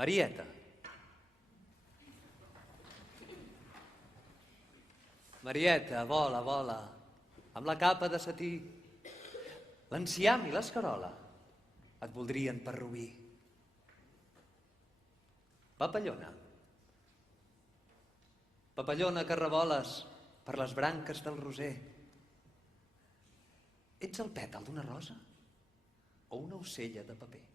Marieta. Marieta, vola, vola, amb la capa de setí. L'enciam i l'escarola et voldrien per rubí. Papallona. Papallona que revoles per les branques del roser. Ets el pètal d'una rosa o una ocella de paper?